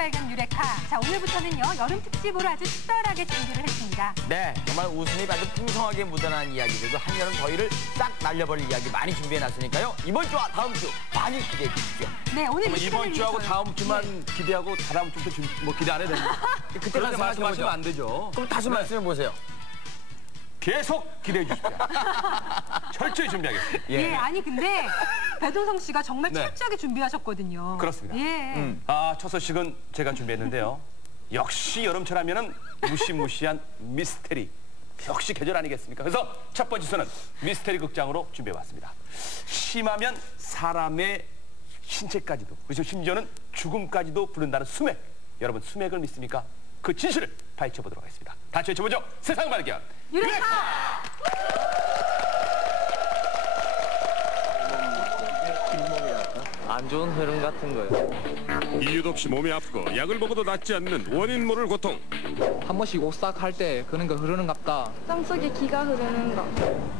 발견 유레카. 자, 오늘부터는요, 여름 특집으로 아주 특별하게 준비를 했습니다. 네, 정말 웃음이 아주 풍성하게 묻어나는 이야기들도 한여름 더위를 싹 날려버릴 이야기 많이 준비해놨으니까요. 이번 주와 다음 주 많이 기대해 주십시오. 네, 오늘 이번 주하고 다음 주만 기대하고 다음 주부터 뭐 기대 안 해야 되는 그때까지 말씀하시면 안 되죠. 그럼 다시 말씀해 보세요. 계속 기대해 주십시오. 철저히 준비하겠습니다. 예, 아니 근데 배동성 씨가 정말 네. 철저하게 준비하셨거든요. 그렇습니다. 예. 첫 소식은 제가 준비했는데요. 역시 여름철 하면은 무시무시한 미스테리. 역시 계절 아니겠습니까? 그래서 첫 번째 소는 미스테리 극장으로 준비해봤습니다. 심하면 사람의 신체까지도, 그리고 심지어는 죽음까지도 부른다는 수맥. 여러분 수맥을 믿습니까? 그 진실을 파헤쳐보도록 하겠습니다. 다시 외쳐보죠. 세상 발견 유레카! 안 좋은 흐름 같은 거요. 이유도 없이 몸이 아프고 약을 먹어도 낫지 않는 원인 모를 고통. 한 번씩 오싹할 때 그런 거 흐르는갑다. 땅속에 기가 흐르는 거.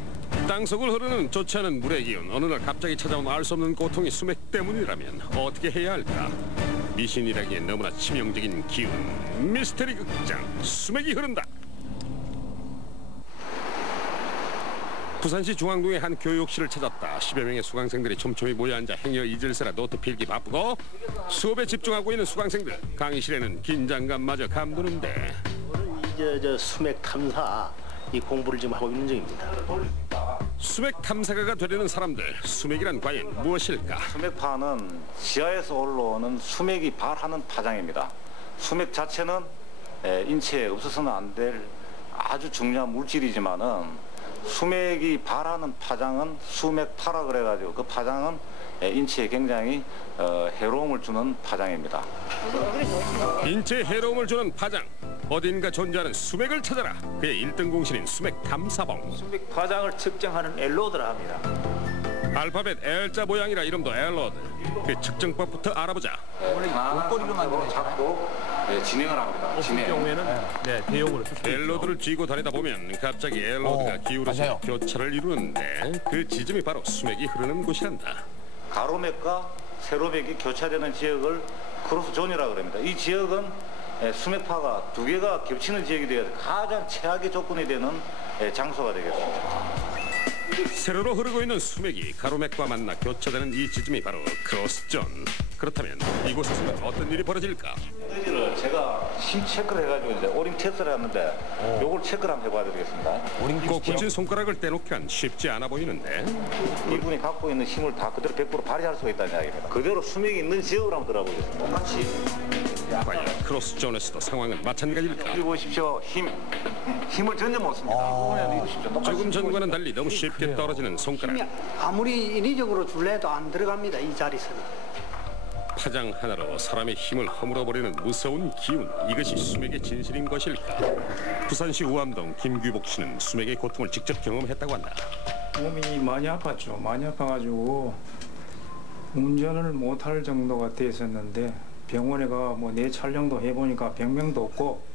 땅속을 흐르는 좋지 않은 물의 기운. 어느 날 갑자기 찾아온 알 수 없는 고통이 수맥 때문이라면 어떻게 해야 할까? 미신이라기엔 너무나 치명적인 기운. 미스테리 극장 수맥이 흐른다. 부산시 중앙동의 한 교육실을 찾았다. 10여 명의 수강생들이 촘촘히 모여 앉아 행여 잊을세라 노트 필기 바쁘고 수업에 집중하고 있는 수강생들. 강의실에는 긴장감마저 감도는데. 이제 수맥 탐사 이 공부를 지금 하고 있는 중입니다. 수맥 탐사가가 되려는 사람들. 수맥이란 과연 무엇일까? 수맥파는 지하에서 올라오는 수맥이 발하는 파장입니다. 수맥 자체는 인체에 없어서는 안 될 아주 중요한 물질이지만은 수맥이 발하는 파장은 수맥파라 그래가지고 그 파장은 인체에 굉장히 해로움을 주는 파장입니다. 인체에 해로움을 주는 파장. 어딘가 존재하는 수맥을 찾아라. 그의 1등 공신인 수맥 탐사봉. 수맥 파장을 측정하는 엘로드라 합니다. 알파벳 L자 모양이라 이름도 엘로드. 그 측정법부터 알아보자. 목걸이로 만드는 잡고 진행을 합니다. 진행. 경우에는 대용으로 엘로드를 쥐고 다니다 보면 갑자기 엘로드가 기울어져 교차를 이루는데 그 지점이 바로 수맥이 흐르는 곳이란다. 가로맥과 세로맥이 교차되는 지역을 크로스존이라고 합니다. 이 지역은 수맥파가 두 개가 겹치는 지역이 되어서 가장 최악의 조건이 되는 장소가 되겠습니다. 세로로 흐르고 있는 수맥이 가로맥과 만나 교차되는 이 지점이 바로 크로스존. 그렇다면 이곳에서는 어떤 일이 벌어질까? 을 제가 심 체크를 해가지고 이제 오링 테스트를 했는데 요걸 체크를 한번 해봐야 되겠습니다. 꼭 붙인 손가락을 떼놓기란 쉽지 않아 보이는데. 이분이 갖고 있는 힘을 다 그대로 100% 발휘할 수가 있다는 이야기입니다. 그대로 수맥이 있는 지역을 한번 들어보겠습니다. 똑같이. 과연 크로스존에서도 상황은 마찬가지일까? 여기 보십시오. 힘을 전혀 못 씁니다. 조금 전과는 달리 너무 쉽게 떨어지는 손가락. 아무리 인위적으로 줄래도 안 들어갑니다. 이 자리에서는. 파장 하나로 사람의 힘을 허물어버리는 무서운 기운. 이것이 수맥의 진실인 것일까? 부산시 우암동 김규복 씨는 수맥의 고통을 직접 경험했다고 한다. 몸이 많이 아팠죠. 많이 아파가지고 운전을 못할 정도가 됐었는데 병원에 가 뭐 내 촬영도 해보니까 병명도 없고.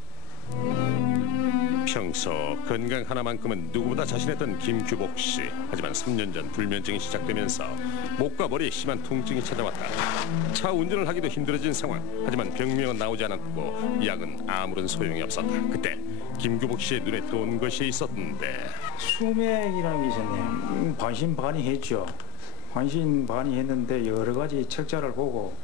평소 건강 하나만큼은 누구보다 자신했던 김규복 씨. 하지만 3년 전 불면증이 시작되면서 목과 머리에 심한 통증이 찾아왔다. 차 운전을 하기도 힘들어진 상황. 하지만 병명은 나오지 않았고 약은 아무런 소용이 없었다. 그때 김규복 씨의 눈에 들어온 것이 있었는데. 수맥이라는 게 있었네요. 반신반의했죠. 반신반의했는데 여러 가지 책자를 보고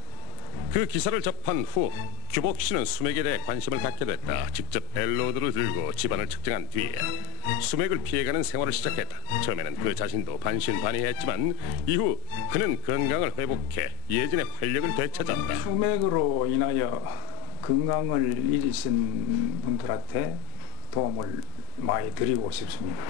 그 기사를 접한 후 규복 씨는 수맥에 대해 관심을 갖게 됐다. 직접 엘로드를 들고 집안을 측정한 뒤에 수맥을 피해가는 생활을 시작했다. 처음에는 그 자신도 반신반의했지만 이후 그는 건강을 회복해 예전의 활력을 되찾았다. 수맥으로 인하여 건강을 잃으신 분들한테 도움을 많이 드리고 싶습니다.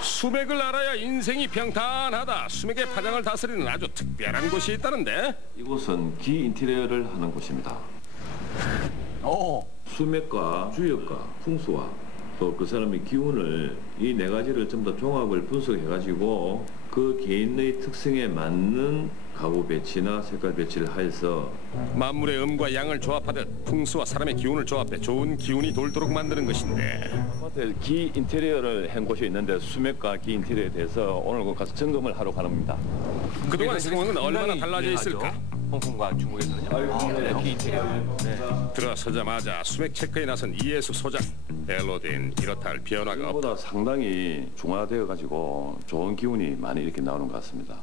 수맥을 알아야 인생이 평탄하다. 수맥의 파장을 다스리는 아주 특별한 곳이 있다는데. 이곳은 기 인테리어를 하는 곳입니다. 수맥과 주역과 풍수와 또 그 사람의 기운을 이 네 가지를 전부 다 종합을 분석해가지고 그 개인의 특성에 맞는 가구 배치나 색깔 배치를 하여서 만물의 음과 양을 조합하듯 풍수와 사람의 기운을 조합해 좋은 기운이 돌도록 만드는 것인데. 기 인테리어를 한 곳이 있는데 수맥과 기 인테리어에 대해서 오늘 가서 점검을 하러 가는 겁니다. 그동안 상황은 얼마나 달라져 있을까? 홍콩과 중국에서는요. 네, 인테리어. 네. 들어서자마자 수맥 체크에 나선 이예수 소장. 벨로딘 이렇다 할 변화가 없다. 보다 상당히 중화되어 가지고 좋은 기운이 많이 이렇게 나오는 것 같습니다.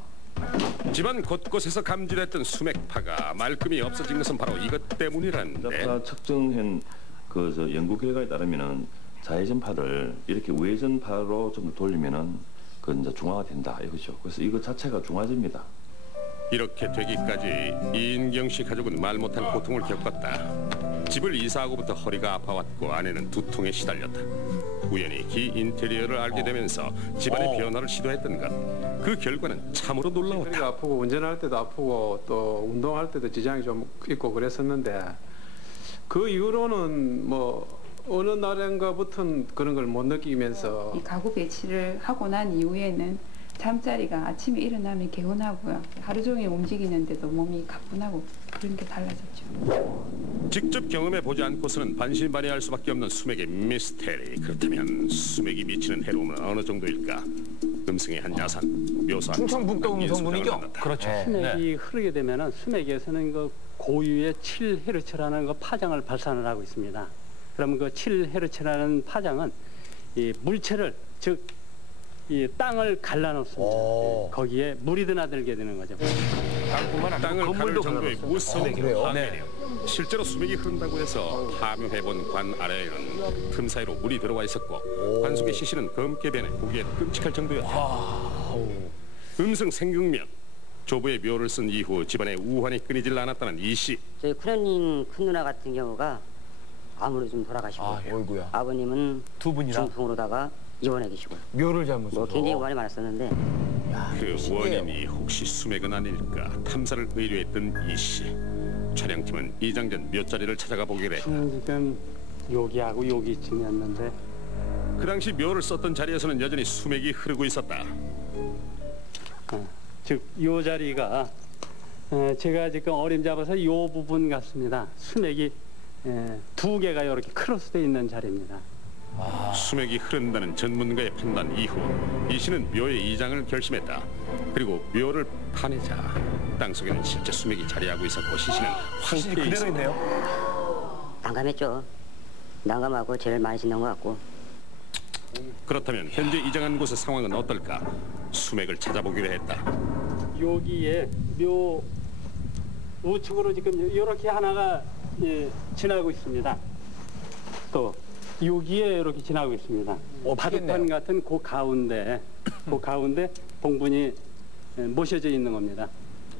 집안 곳곳에서 감지됐던 수맥파가 말끔히 없어진 것은 바로 이것 때문이란데. 측정한 그 연구 결과에 따르면은 좌회전파를 이렇게 우회전파로 좀 돌리면은 그 이제 중화가 된다 이거죠. 그래서 이거 자체가 중화제입니다. 이렇게 되기까지 이인경 씨 가족은 말 못할 고통을 겪었다. 집을 이사하고부터 허리가 아파왔고 아내는 두통에 시달렸다. 우연히 기 인테리어를 알게 되면서 집안의 변화를 시도했던 것. 그 결과는 참으로 놀라웠다. 허리가 아프고 운전할 때도 아프고 또 운동할 때도 지장이 좀 있고 그랬었는데 그 이후로는 뭐 어느 날인가부터는 그런 걸 못 느끼면서 이 가구 배치를 하고 난 이후에는 잠자리가 아침에 일어나면 개운하고요. 하루 종일 움직이는데도 몸이 가뿐하고 그런 게 달라졌죠. 직접 경험해 보지 않고서는 반신반의할 수밖에 없는 수맥의 미스테리. 그렇다면 수맥이 미치는 해로움은 어느 정도일까? 음성의 한 야산, 묘사. 충청북도 음성군이죠. 그렇죠. 수맥이 흐르게 되면은 수맥에서는 그 고유의 7헤르츠라는 그 파장을 발산을 하고 있습니다. 그러면 그 7헤르츠라는 파장은 이 물체를 즉 이 땅을 갈라놓습니다. 거기에 물이 드나들게 되는 거죠. 땅을 가를 정도의 무서운 파괴력. 실제로 수맥이 흐른다고 해서 탐험해본 관 아래에는 틈 사이로 물이 들어와 있었고 관 속의 시신은 검게 변해 보기에 끔찍할 정도였다. 음성 생극명. 조부의 묘를 쓴 이후 집안에 우환이 끊이질 않았다는 이 씨. 저희 큰언니 큰누나 같은 경우가 암으로 좀 돌아가시고 아버님은 두 분이나 중풍으로다가 입원해 계시고요. 묘를 잘못 써서. 굉장히 우환이 많았었는데 그 원인이 혹시 수맥은 아닐까 탐사를 의뢰했던 이 씨. 촬영팀은 이장전 몇 자리를 찾아가 보기로 했다. 지금 여기하고 여기쯤이었는데 그 당시 묘를 썼던 자리에서는 여전히 수맥이 흐르고 있었다. 즉 이 자리가 제가 지금 어림잡아서 이 부분 같습니다. 수맥이 두 개가 이렇게 크로스되어 있는 자리입니다. 수맥이 흐른다는 전문가의 판단 이후 이 씨는 묘의 이장을 결심했다. 그리고 묘를 파내자 땅속에는 실제 수맥이 자리하고 있었고 시신은 황폐해 그대로 있네요. 난감했죠. 난감하고 제일 많이 짓는 것 같고. 그렇다면 현재 이장한 곳의 상황은 어떨까? 수맥을 찾아보기로 했다. 여기에 묘 우측으로 지금 이렇게 하나가 지나고 있습니다. 또 여기에 이렇게 지나고 있습니다. 바둑판 같은 그 가운데 봉분이 모셔져 있는 겁니다.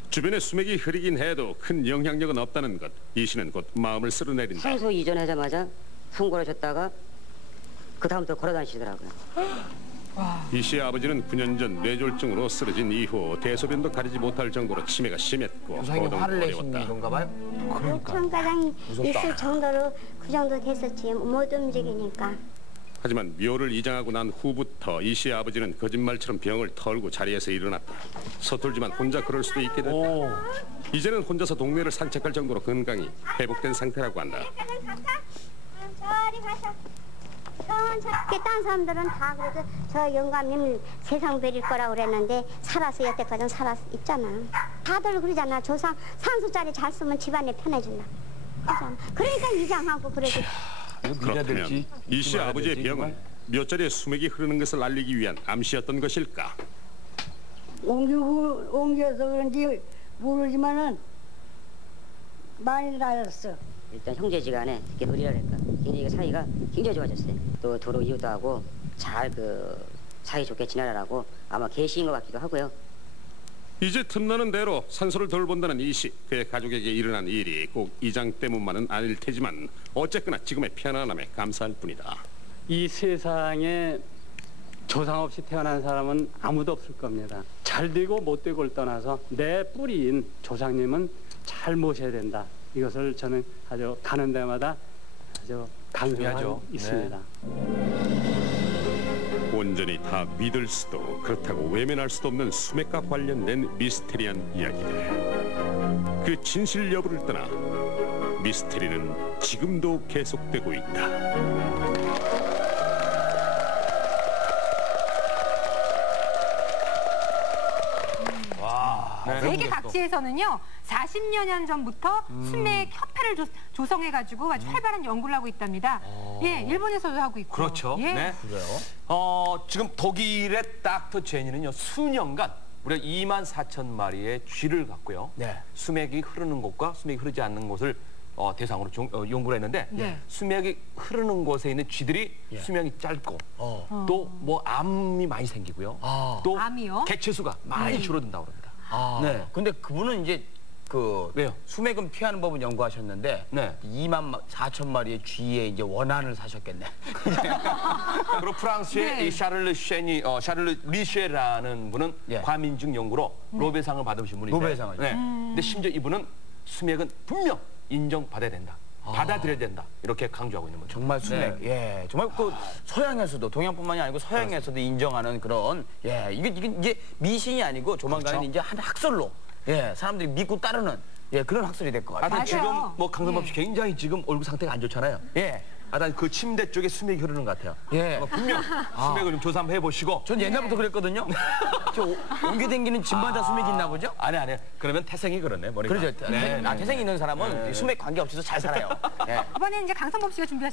주변에 수맥이 흐리긴 해도 큰 영향력은 없다는 것. 이 씨는 곧 마음을 쓸어내린다. 산소 이전하자마자 숨 걸어줬다가 그 다음부터 걸어다니시더라고요. 이 씨의 아버지는 9년 전 뇌졸중으로 쓰러진 이후 대소변도 가리지 못할 정도로 치매가 심했고 거동 어려웠다. 건가 봐요? 그러니까. 요청가장이 있을 정도로 그 정도 됐었지 못 움직이니까. 하지만 묘를 이장하고 난 후부터 이 씨의 아버지는 거짓말처럼 병을 털고 자리에서 일어났다. 서툴지만 혼자 그럴 수도 있게 됐다. 이제는 혼자서 동네를 산책할 정도로 건강이 회복된 상태라고 한다. 저리 가서. 다른 사람들은 다 그래도 저 영감님 세상 베릴 거라고 그랬는데 살아서 여태까지는 살아 있잖아. 다들 그러잖아. 조상 산소짜리 잘 쓰면 집안에 편해진다. 그러니까 이장하고 그래도. 그렇다면 이 씨 아버지의 병은 몇 자리에 수맥이 흐르는 것을 알리기 위한 암시였던 것일까? 옮겨서 그런지 모르지만은 많이 나았어. 일단 형제지간에 특히 의리랄까 굉장히 사이가 굉장히 좋아졌어요. 또 도로 이웃하고 잘 사이 좋게 지내라고 아마 계시인 것 같기도 하고요. 이제 틈나는 대로 산소를 덜 본다는 이 씨. 그의 가족에게 일어난 일이 꼭 이장 때문만은 아닐 테지만 어쨌거나 지금의 편안함에 감사할 뿐이다. 이 세상에 조상 없이 태어난 사람은 아무도 없을 겁니다. 잘 되고 못 되고를 떠나서 내 뿌리인 조상님은 잘 모셔야 된다. 이것을 저는 아주 가는 데마다 아주 강조하고 있습니다. 온전히 다 믿을 수도 그렇다고 외면할 수도 없는 수맥과 관련된 미스테리한 이야기들. 그 진실 여부를 떠나 미스테리는 지금도 계속되고 있다. 네. 세계 각지에서는요 40여 년 전부터 수맥 협회를 조성해가지고 아주 활발한 연구를 하고 있답니다. 예, 일본에서도 하고 있고. 그렇죠. 예. 네. 그래요? 지금 독일의 닥터 제니는요 수년간 무려 24,000마리의 쥐를 갖고요. 네. 수맥이 흐르는 곳과 수맥이 흐르지 않는 곳을 대상으로 연구를 했는데 네. 수맥이 흐르는 곳에 있는 쥐들이 수명이 짧고 또 뭐 암이 많이 생기고요. 또 암이요? 개체수가 많이 줄어든다고 합니다. 네. 근데 그분은 이제 왜요? 수맥은 피하는 법은 연구하셨는데 네. 24,000마리의 쥐의 이제 원한을 사셨겠네. 그리고 프랑스의 네. 이 샤를르 리쉐라는 분은 과민증 연구로 노벨상을 받으신 분인데. 노벨상을. 네. 근데 심지어 이분은 수맥은 분명 인정받아야 된다. 받아들여야 된다. 이렇게 강조하고 있는 거죠. 정말 수맥. 네. 예. 정말 그 서양에서도 동양뿐만이 아니고 서양에서도 인정하는 그런 이게 이제 미신이 아니고 조만간에 그렇죠. 이제 한 학설로 사람들이 믿고 따르는 그런 학설이 될 것 같아요. 하여튼 지금 뭐 강성범 씨 굉장히 지금 얼굴 상태가 안 좋잖아요. 예. 하여튼 그 침대 쪽에 수맥이 흐르는 것 같아요. 예. 분명 수맥을 좀 조사 한번 해보시고. 전 옛날부터 그랬거든요. 저 옮겨 다니는 집마다 수맥이 있나 보죠? 아니. 그러면 태생이 그렇네, 머리가. 그러죠. 태생이 있는 사람은 수맥 관계없이도 잘 살아요. 이번에 이제 강성범 씨가 준비하신